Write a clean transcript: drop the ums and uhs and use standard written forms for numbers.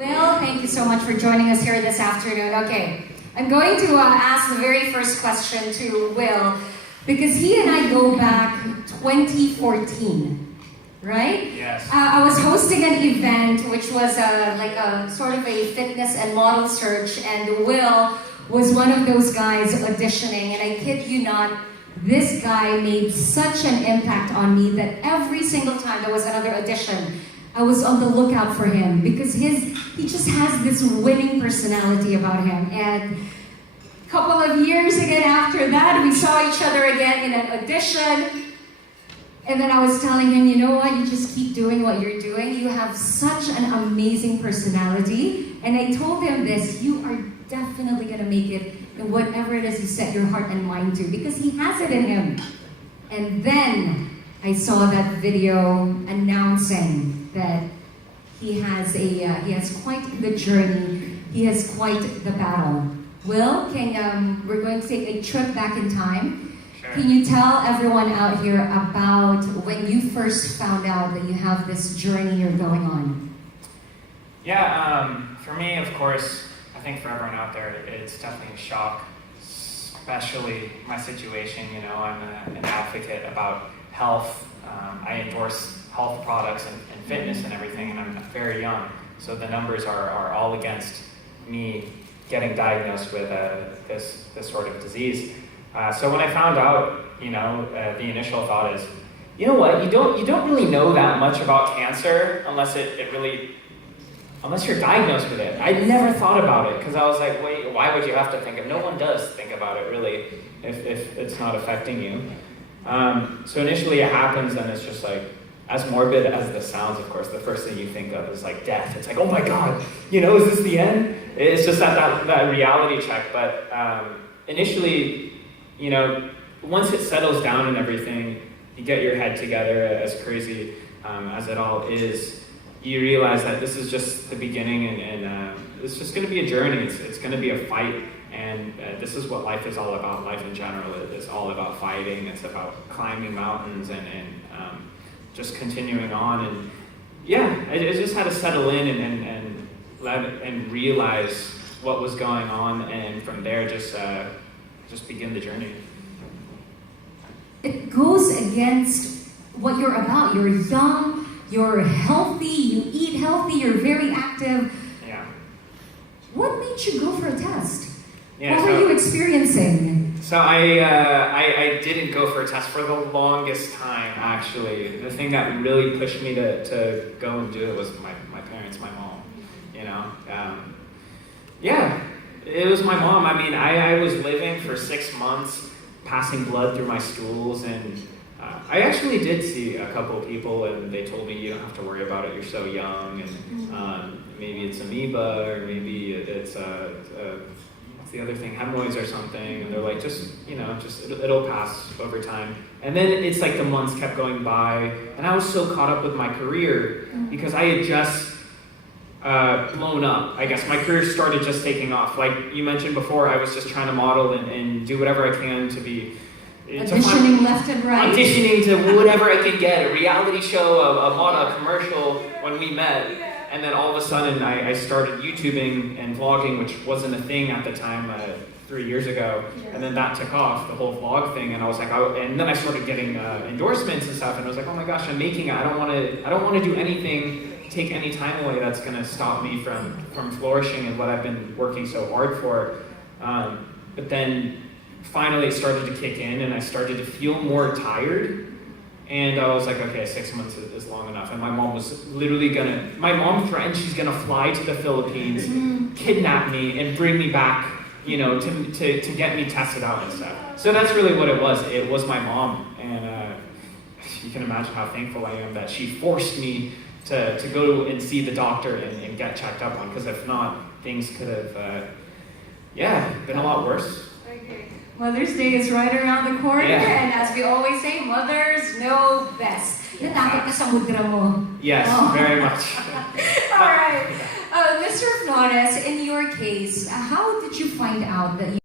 Will, thank you so much for joining us here this afternoon. Okay, I'm going to ask the very first question to Will, because he and I go back 2014, right? Yes. I was hosting an event which was like a sort of a fitness and model search, and Will was one of those guys auditioning, and I kid you not, this guy made such an impact on me that every single time there was another audition, I was on the lookout for him, because he just has this winning personality about him. And a couple of years again after that, we saw each other again in an audition. And then I was telling him, you know what, you just keep doing what you're doing. You have such an amazing personality. And I told him this, you are definitely gonna make it in whatever it is you set your heart and mind to, because he has it in him. And then I saw that video announcing that he has quite the journey, he has quite the battle. Will, we're going to take a trip back in time. Sure. Can you tell everyone out here about when you first found out that you have this journey you're going on? Yeah, for me, of course, I think for everyone out there, it's definitely a shock, especially my situation. You know, I'm an advocate about health. I endorse health products and fitness and everything, and I'm very young. So the numbers are all against me getting diagnosed with this sort of disease. So when I found out, you know, the initial thought is, you know what, you don't really know that much about cancer unless unless you're diagnosed with it. I never thought about it, because I was like, wait, why would you have to think of it? No one does think about it really if it's not affecting you. So initially it happens, and it's just like, as morbid as this sounds, of course, the first thing you think of is like death. It's like, oh my God, you know, is this the end? It's just that reality check. But initially, you know, once it settles down and everything, you get your head together, as crazy as it all is, you realize that this is just the beginning, and it's just going to be a journey. It's going to be a fight, and this is what life is all about. Life in general is all about fighting. It's about climbing mountains and just continuing on. And yeah, I just had to settle in and realize what was going on, and from there just begin the journey. It goes against what you're about. You're young, you're healthy, you eat healthy, you're very active. Yeah. What made you go for a test? Yeah, what were you experiencing? So I didn't go for a test for the longest time, actually. The thing that really pushed me to go and do it was my parents, my mom, you know. Yeah, it was my mom. I mean, I was living for 6 months, passing blood through my stools, and I actually did see a couple of people, and they told me, you don't have to worry about it, you're so young, and maybe it's amoeba, or maybe it's what's the other thing, hemorrhoids or something, and they're like, just it'll pass over time. And then it's like the months kept going by, and I was so caught up with my career, because I had just blown up. I guess my career started just taking off. Like you mentioned before, I was just trying to model and do whatever I can to be auditioning left and right. Auditioning to whatever I could get, a reality show, a model, a commercial when we met. And then all of a sudden I started YouTubing and vlogging, which wasn't a thing at the time 3 years ago. Yeah. And then that took off, the whole vlog thing. And I was like, and then I started getting endorsements and stuff. And I was like, oh my gosh, I'm making it. I don't want to do anything, take any time away that's going to stop me from flourishing and what I've been working so hard for. But then finally it started to kick in, and I started to feel more tired. And I was like, okay, 6 months is long enough. And my mom was literally my mom threatened she's gonna fly to the Philippines, kidnap me, and bring me back, you know, to get me tested out and stuff. So that's really what it was. It was my mom. And you can imagine how thankful I am that she forced me to go and see the doctor and get checked up on, because if not, things could have, been a lot worse. Okay. Mother's Day is right around the corner, and as we always say, mothers know best. Natakot ka sa mudra mo. Yes, very much. All right. Mr. Flores, in your case, how did you find out that